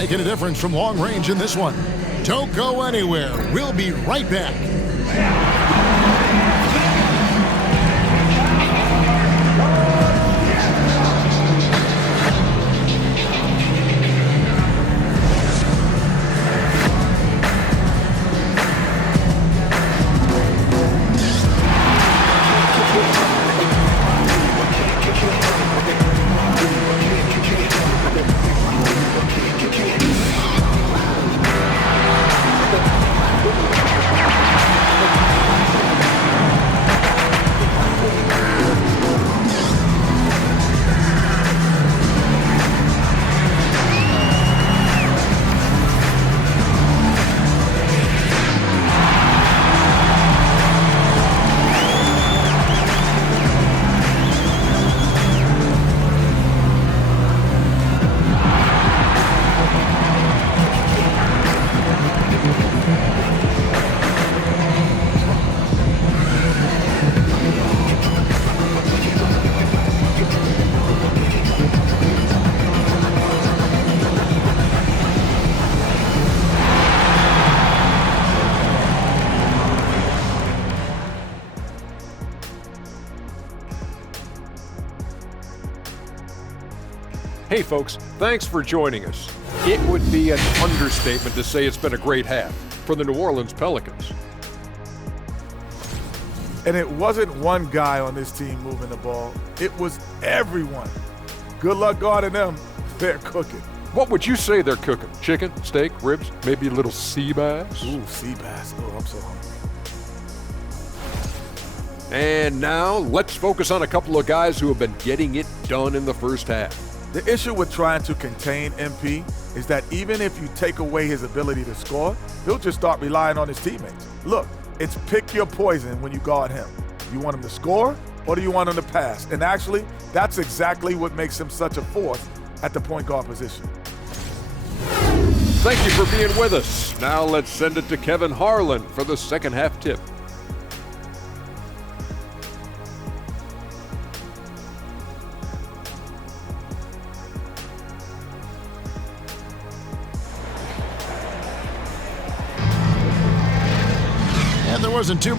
making a difference from long range in this one. Don't go anywhere. We'll be right back. Hey folks, thanks for joining us. It would be an understatement to say it's been a great half for the New Orleans Pelicans. And it wasn't one guy on this team moving the ball. It was everyone. Good luck guarding them. They're cooking. What would you say they're cooking? Chicken, steak, ribs, maybe a little sea bass? Ooh, sea bass. Oh, I'm so hungry. And now let's focus on a couple of guys who have been getting it done in the first half. The issue with trying to contain MP is that even if you take away his ability to score, he'll just start relying on his teammates. Look, it's pick your poison when you guard him. You want him to score or do you want him to pass? And actually, that's exactly what makes him such a force at the point guard position. Thank you for being with us. Now let's send it to Kevin Harlan for the second half tip. And there wasn't too...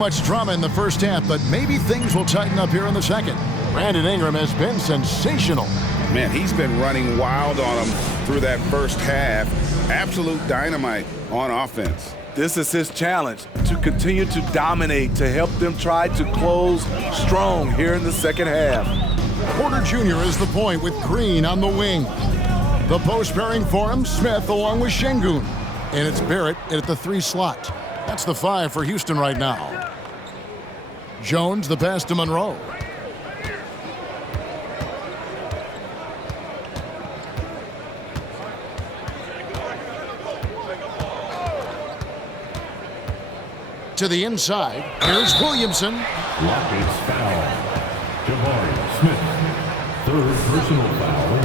much drama in the first half, but maybe things will tighten up here in the second. Brandon Ingram has been sensational. Man, he's been running wild on him through that first half. Absolute dynamite on offense. This is his challenge, to continue to dominate, to help them try to close strong here in the second half. Porter Jr. is the point with Green on the wing. The post pairing for him, Smith along with Şengün. And it's Barrett at the 3 slot. That's the 5 for Houston right now. Jones, the pass to Monroe. To the inside, here's Williamson. Rockets foul. Jabari Smith. 3rd personal foul.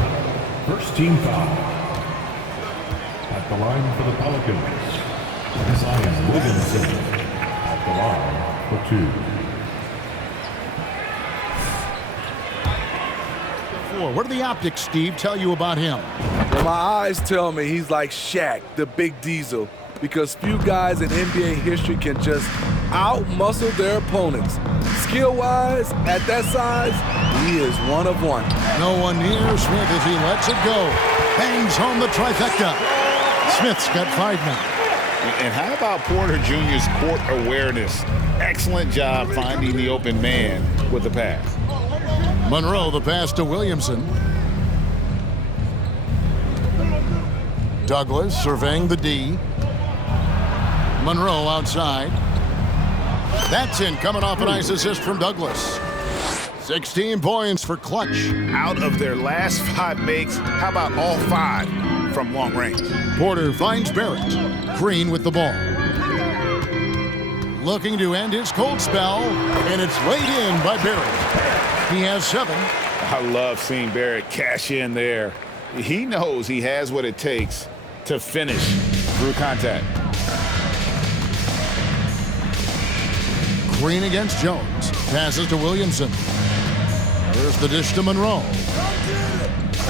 1st team foul. At the line for the Pelicans, Zion Williamson. At the line for 2. 4. What do the optics, Steve, tell you about him? Well, my eyes tell me he's like Shaq, the big diesel, because few guys in NBA history can just out-muscle their opponents. Skill-wise, at that size, he is one of one. No one near Smith as he lets it go. Bangs home the trifecta. Smith's got 5 now. And how about Porter Jr.'s court awareness? Excellent job finding the open man with the pass. Monroe, the pass to Williamson. Douglas surveying the D. Monroe outside. That's in, coming off a nice assist from Douglas. 16 points for Clutch. Out of their last 5 makes, how about all 5 from long range? Porter finds Barrett. Green with the ball. Looking to end his cold spell, and it's laid in by Barrett. He has 7. I love seeing Barrett cash in there. He knows he has what it takes to finish through contact. Green against Jones. Passes to Williamson. There's the dish to Monroe.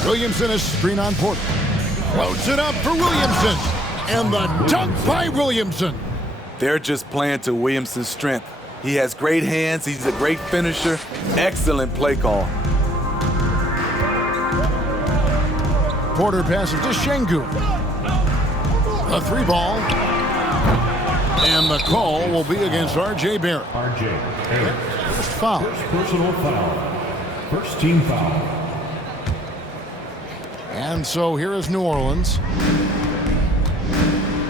Williamson is screen on Porter. Floats it up for Williamson. And the dunk by Williamson. They're just playing to Williamson's strength. He has great hands. He's a great finisher. Excellent play call. Porter passes to Şengün. A 3 ball. And the call will be against R.J. Barrett. R.J. Barrett. First foul. First personal foul. First team foul. And so here is New Orleans.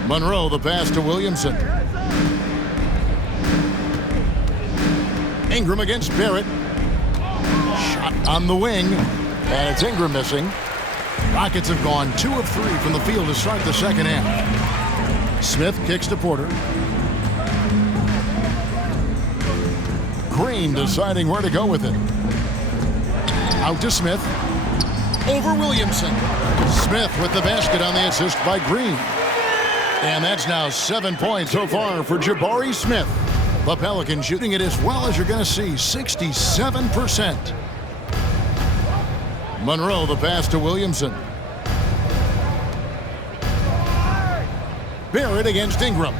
Monroe, the pass to Williamson. Ingram against Barrett. Shot on the wing. And it's Ingram missing. Rockets have gone 2 of 3 from the field to start the second half. Smith kicks to Porter. Green deciding where to go with it. Out to Smith. Over Williamson. Smith with the basket on the assist by Green. And that's now 7 points so far for Jabari Smith. The Pelicans shooting it as well as you're going to see, 67%. Monroe, the pass to Williamson. Barrett against Ingram.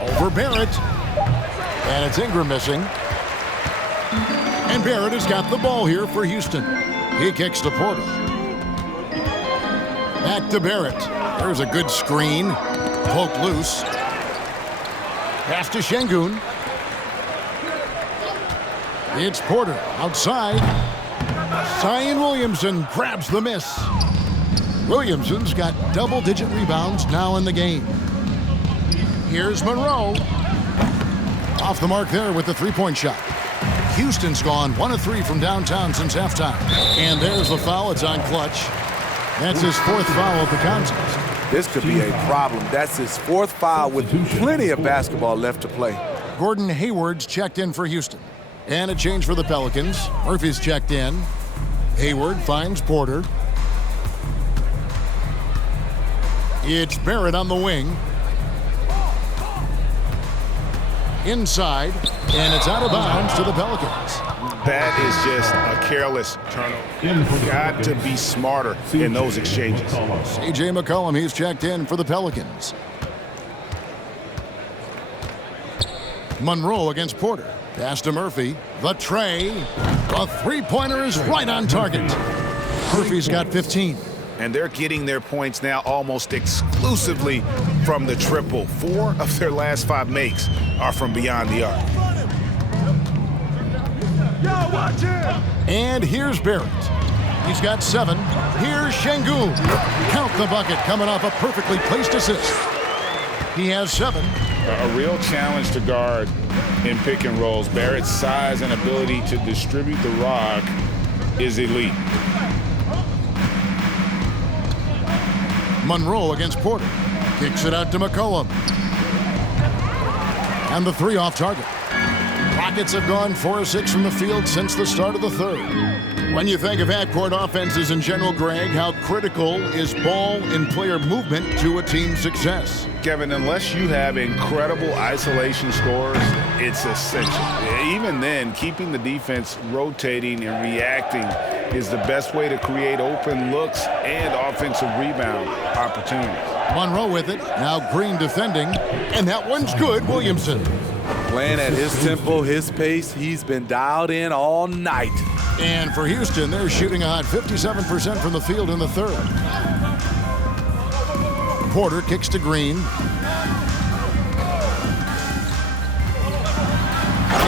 Over Barrett. And it's Ingram missing. And Barrett has got the ball here for Houston. He kicks to Porter. Back to Barrett. There's a good screen. Poked loose. Pass to Şengün. It's Porter outside. Zion Williamson grabs the miss. Williamson's got double-digit rebounds now in the game. Here's Monroe. Off the mark there with the three-point shot. Houston's gone 1 of 3 from downtown since halftime. And there's the foul. It's on Clutch. That's his 4th foul of the contest. This could be a problem. That's his 4th foul with plenty of basketball left to play. Gordon Hayward's checked in for Houston. And a change for the Pelicans. Murphy's checked in. Hayward finds Porter. It's Barrett on the wing. Inside, and it's out of bounds to the Pelicans. That is just a careless turnover. Got to be smarter in those exchanges. C.J. McCollum, he's checked in for the Pelicans. Monroe against Porter. Pass to Murphy. The tray. The three-pointer is right on target. Murphy's got 15. And they're getting their points now almost exclusively from the triple. 4 of their last 5 makes are from beyond the arc. And here's Barrett. He's got 7. Here's Şengün. Count the bucket coming off a perfectly placed assist. He has 7. A real challenge to guard in pick and rolls. Barrett's size and ability to distribute the rock is elite. Monroe against Porter. Kicks it out to McCollum. And the 3 off target. Rockets have gone 4 of 6 from the field since the start of the third. When you think of half-court offenses in general, Greg, how critical is ball and player movement to a team's success? Kevin, unless you have incredible isolation scores, it's essential. Even then, keeping the defense rotating and reacting is the best way to create open looks and offensive rebound opportunities. Monroe with it. Now Green defending. And that one's good. Williamson. Playing at his tempo, his pace, he's been dialed in all night. And for Houston, they're shooting a hot 57% from the field in the third. Porter kicks to Green. He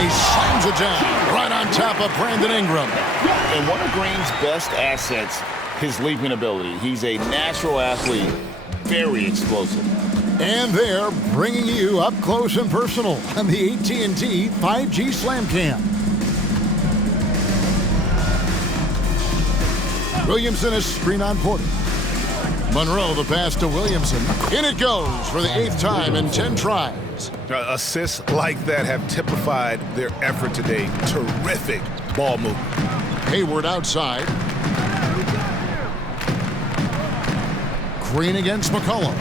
slams it down right on top of Brandon Ingram. And one of Green's best assets, his leaping ability. He's a natural athlete, very explosive. And they're bringing you up close and personal on the AT&T 5G Slam Cam. Williamson is screen on Porter. Monroe the pass to Williamson. In it goes for the 8th time in 10 tries. Assists like that have typified their effort today. Terrific ball movement. Hayward outside. Green against McCollum.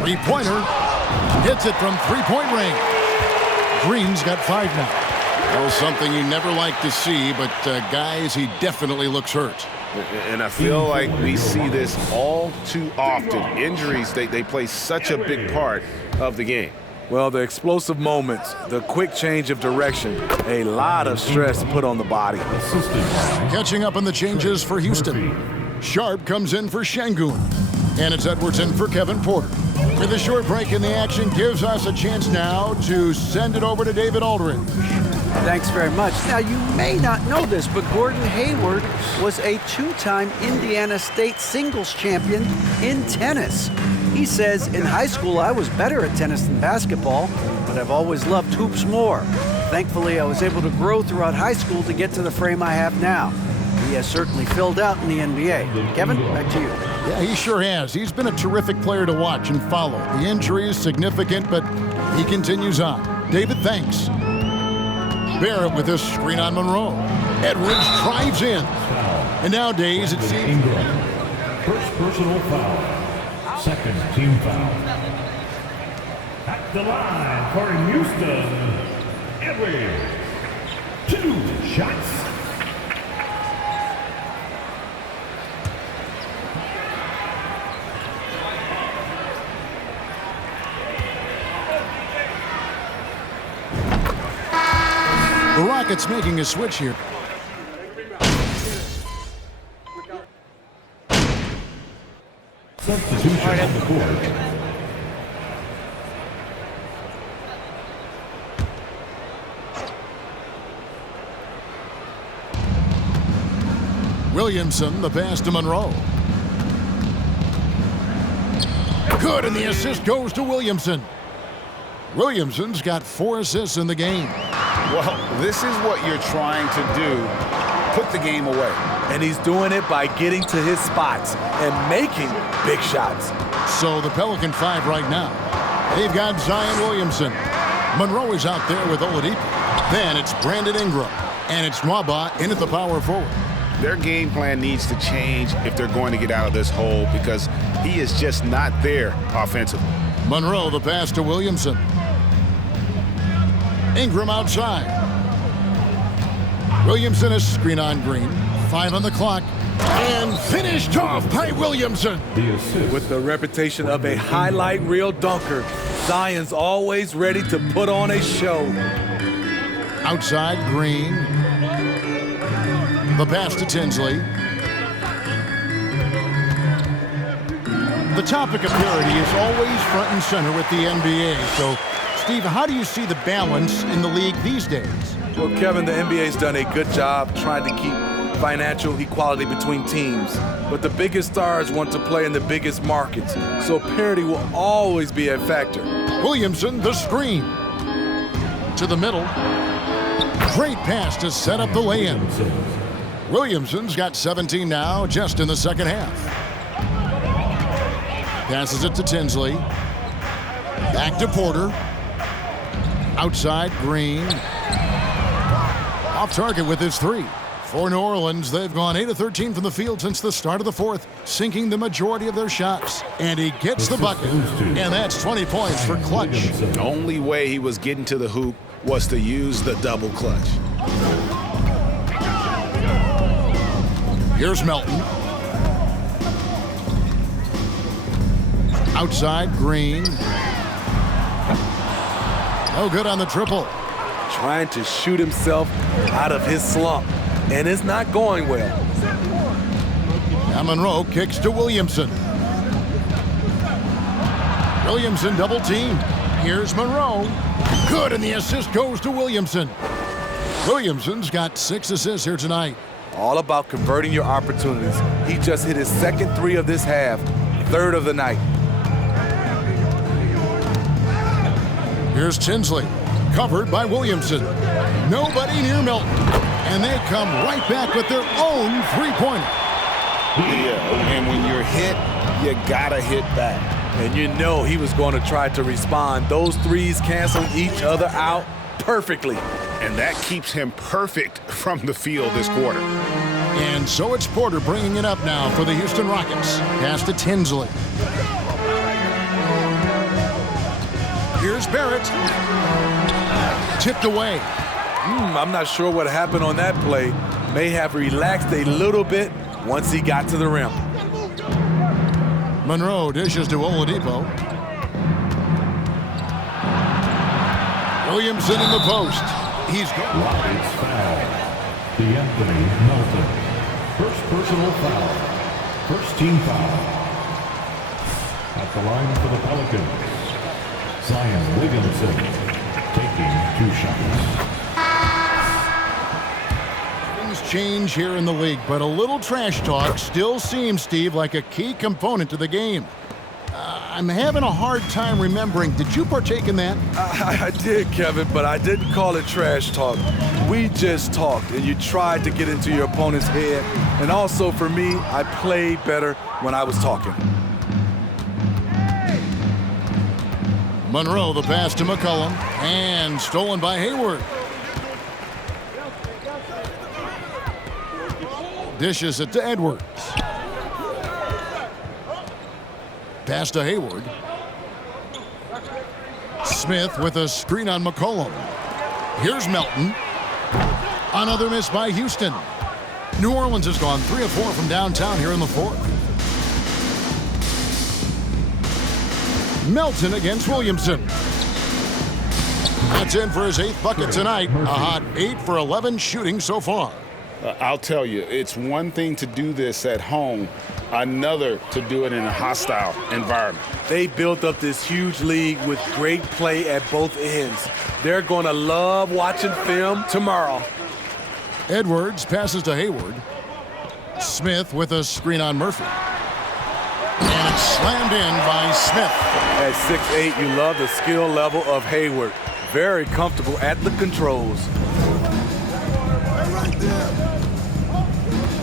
Three-pointer. Hits it from three-point range. Green's got 5 now. Well, something you never like to see, but guys, he definitely looks hurt. And I feel like we see this all too often. Injuries, they play such a big part of the game. Well, the explosive moments, the quick change of direction, a lot of stress put on the body. Catching up on the changes for Houston. Sharp comes in for Şengün. And it's Edwards in for Kevin Porter. With a short break in the action, gives us a chance now to send it over to David Aldridge. Thanks very much. Now, you may not know this, but Gordon Hayward was a 2-time Indiana State singles champion in tennis. He says, in high school, I was better at tennis than basketball, but I've always loved hoops more. Thankfully, I was able to grow throughout high school to get to the frame I have now. He has certainly filled out in the NBA. Kevin, back to you. Yeah, he sure has. He's been a terrific player to watch and follow. The injury is significant, but he continues on. David, thanks. Barrett with this screen on Monroe. Edwards drives in. And nowadays, it seems... Ingram. First personal foul. Second team foul. At the line for Houston, Edwards. 2 shots. The Rockets making a switch here. Substitution on the court. Williamson, the pass to Monroe. Good, and the assist goes to Williamson. Williamson's got 4 assists in the game. Well, this is what you're trying to do. Put the game away. And he's doing it by getting to his spots and making big shots. So the Pelican 5 right now. They've got Zion Williamson. Monroe is out there with Oladipo. Then it's Brandon Ingram. And it's Nwaba in at the power forward. Their game plan needs to change if they're going to get out of this hole because he is just not there offensively. Monroe, the pass to Williamson. Ingram outside. Williamson is screen on Green. 5 on the clock. And finished off by Williamson. The assist. With the reputation of a highlight reel dunker, Zion's always ready to put on a show. Outside Green. The pass to Tinsley. The topic of parity is always front and center with the NBA. So, Steve, how do you see the balance in the league these days? Well, Kevin, the NBA's done a good job trying to keep financial equality between teams. But the biggest stars want to play in the biggest markets, so parity will always be a factor. Williamson, the screen. To the middle. Great pass to set up the lay-in. Williamson's got 17 now, just in the second half. Passes it to Tinsley. Back to Porter. Outside, Green. Off target with his 3. For New Orleans, they've gone 8 of 13 from the field since the start of the fourth, sinking the majority of their shots. And he gets the bucket. And that's 20 points for Clutch. The only way he was getting to the hoop was to use the double clutch. Here's Melton. Outside, Green. No good on the triple. Trying to shoot himself out of his slump, and it's not going well. Now Monroe kicks to Williamson. Williamson double teamed. Here's Monroe. Good, and the assist goes to Williamson. Williamson's got 6 assists here tonight. All about converting your opportunities. He just hit his second 3 of this half, 3rd of the night. Here's Tinsley, covered by Williamson. Nobody near Melton. And they come right back with their own three-pointer. Yeah, and when you're hit, you gotta hit back. And you know he was going to try to respond. Those threes canceling each other out perfectly. And that keeps him perfect from the field this quarter. And so it's Porter bringing it up now for the Houston Rockets. Pass to Tinsley. Here's Barrett. Tipped away. I'm not sure what happened on that play. May have relaxed a little bit once he got to the rim. Monroe dishes to Oladipo. Williamson in the post. He's going. Rockets foul. DeAnthony Melton. First personal foul. First team foul. At the line for the Pelicans, Zion Williamson taking 2 shots. Things change here in the league, but a little trash talk still seems, Steve, like a key component to the game. I'm having a hard time remembering. Did you partake in that? I did, Kevin, but I didn't call it trash talk. We just talked, and you tried to get into your opponent's head. And also, for me, I played better when I was talking. Monroe, the pass to McCollum, and stolen by Hayward. Dishes it to Edwards. Pass to Hayward. Smith with a screen on McCollum. Here's Melton. Another miss by Houston. New Orleans has gone 3 of 4 from downtown here in the fourth. Melton against Williamson. That's in for his 8th bucket tonight. A hot 8 for 11 shooting so far. I'll tell you, it's one thing to do this at home, another to do it in a hostile environment. They built up this huge league with great play at both ends. They're going to love watching film tomorrow. Edwards passes to Hayward. Smith with a screen on Murphy. And it's slammed in by Smith. At 6'8", you love the skill level of Hayward. Very comfortable at the controls.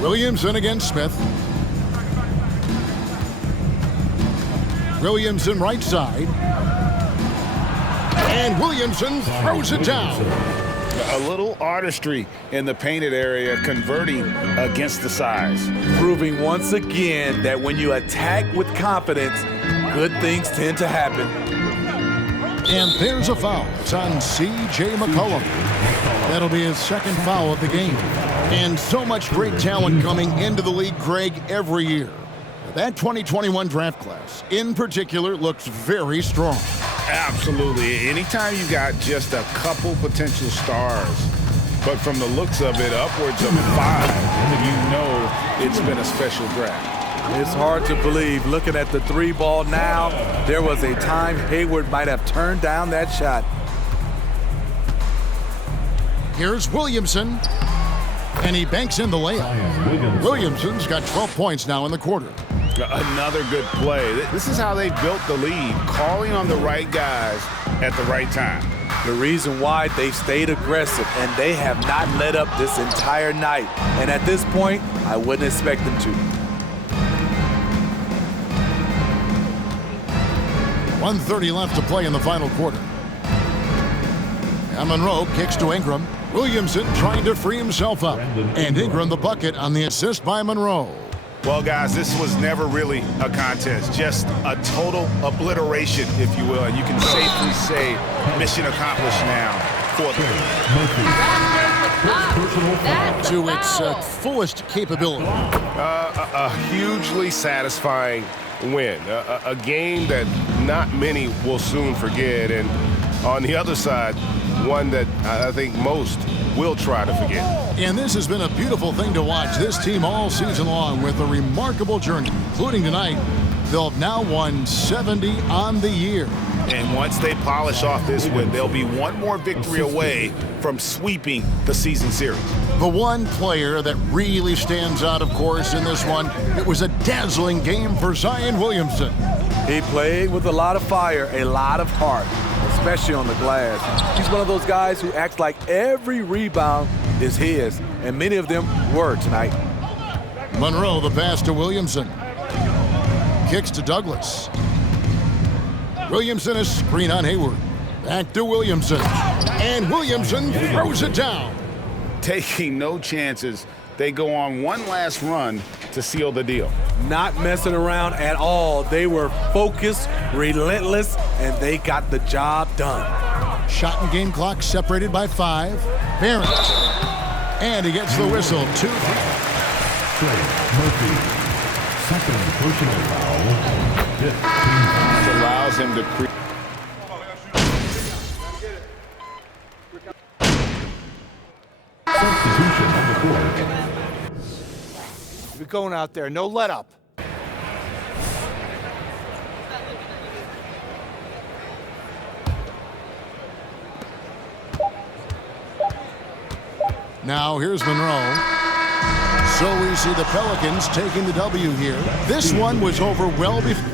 Williamson against Smith. Williamson right side. And Williamson throws it down. A little artistry in the painted area, converting against the size. Proving once again that when you attack with confidence, good things tend to happen. And there's a foul. It's on C.J. McCollum. That'll be his 2nd foul of the game. And so much great talent coming into the league, Greg, every year. That 2021 draft class, in particular, looks very strong. Absolutely. Anytime you got just a couple potential stars, but from the looks of it, upwards of 5, you know it's been a special draft. It's hard to believe, looking at the 3 ball now, there was a time Hayward might have turned down that shot. Here's Williamson, and he banks in the layup. Williamson's got 12 points now in the quarter. Another good play. This is how they built the lead, calling on the right guys at the right time. The reason why they've stayed aggressive, and they have not let up this entire night. And at this point, I wouldn't expect them to. 1:30 left to play in the final quarter. And Monroe kicks to Ingram. Williamson trying to free himself up. And Ingram the bucket on the assist by Monroe. Well, guys, this was never really a contest, just a total obliteration, if you will. And you can safely say mission accomplished now for to its fullest capability. A hugely satisfying win, a game that not many will soon forget, and on the other side, one that I think most will try to forget. And this has been a beautiful thing to watch this team all season long with a remarkable journey, including tonight. They'll have now won 70 on the year. And once they polish off this win, they'll be one more victory away from sweeping the season series. The one player that really stands out, of course, in this one, it was a dazzling game for Zion Williamson. He played with a lot of fire, a lot of heart, especially on the glass. He's one of those guys who acts like every rebound is his, and many of them were tonight. Monroe, the pass to Williamson. Kicks to Douglas. Williamson, a screen on Hayward. Back to Williamson. And Williamson throws it down. Taking no chances, they go on one last run to seal the deal. Not messing around at all. They were focused, relentless, and they got the job done. Shot and game clock separated by 5. Barrett. And he gets the whistle. 2. Murphy. Second personal foul. 15 It allows him to create. Substitution on the court. We're going out there. No let up. Now here's Monroe. So we see the Pelicans taking the W here. This one was over well before.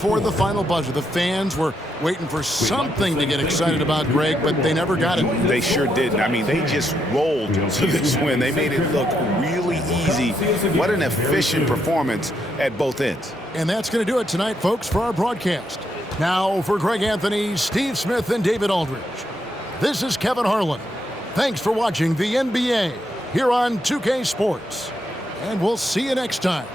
For the final buzzer, the fans were waiting for something to get excited about, Greg, but they never got it. They sure didn't. I mean, they just rolled to this win. They made it look really easy. What an efficient performance at both ends. And that's going to do it tonight, folks, for our broadcast. Now, for Greg Anthony, Steve Smith, and David Aldridge, this is Kevin Harlan. Thanks for watching the NBA here on 2K Sports. And we'll see you next time.